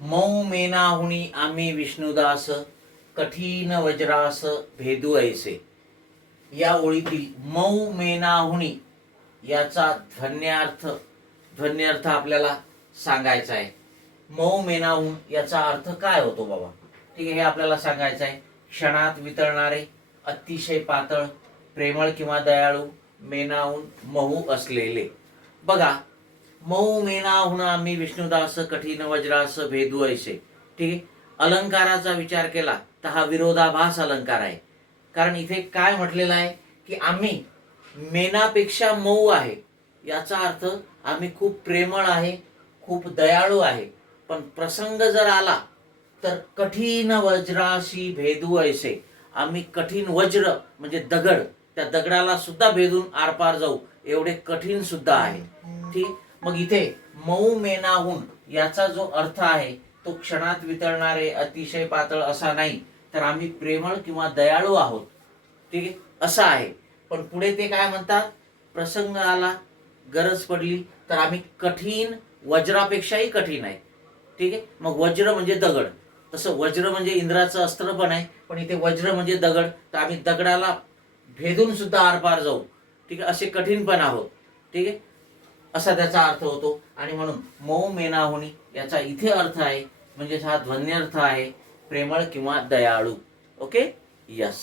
मऊ मेनाहुनी आम्ही विष्णुदास, कठीण वज्रास भेदू ऐसे. या ओळीतील मऊ मेनाहुनी याचा ध्वन्यार्थ आपल्याला सांगायचा आहे. मऊ मेनाहून याचा अर्थ काय होतो बाबा, ठीक आहे, हे आपल्याला सांगायचं आहे. क्षणात वितळणारे, अतिशय पातळ, प्रेमळ किंवा दयाळू, मेनाहून मऊ असलेले. बघा, मऊ मेनाहून आम्ही विष्णुदास, कठीण वज्रास भेदू ऐसे. ठीक आहे, अलंकाराचा विचार केला तर हा विरोधाभास अलंकार आहे. कारण इथे काय म्हटलेलं आहे की आम्ही मेनापेक्षा मऊ आहे. याचा अर्थ आम्ही खूप प्रेमळ आहे, खूप दयाळू आहे. पण प्रसंग जर आला तर कठीण वज्राशी भेदू ऐसे, आम्ही कठीण वज्र म्हणजे दगड, त्या दगडाला सुद्धा भेदून आरपार जाऊ एवढे कठीण सुद्धा आहे. ठीक, मग इथे मऊ मेनाहून याचा जो अर्थ आहे तो क्षणात वितळणारे, अतिशय पातळ असा नाही, तर आम्ही प्रेमळ किंवा दयाळू आहोत. ठीक आहे, असं आहे. पण पुढे ते काय म्हणतात, प्रसंग आला, गरज पडली तर आम्ही कठीण वज्रापेक्षाही कठीण आहे. ठीक आहे, मग वज्र म्हणजे दगड, तसं वज्र म्हणजे इंद्राचं अस्त्र पण आहे, पण इथे वज्र म्हणजे दगड, तर आम्ही दगडाला भेदून सुद्धा आरपार जाऊ. ठीक आहे, असे कठीण पण आहोत. ठीक आहे, असा त्याचा अर्थ होतो. आणि म्हणून मऊ मेनाहुनी याचा इथे अर्थ आहे, म्हणजे हा ध्वन्यर्थ आहे, प्रेमळ किंवा दयाळू. Okay, yes.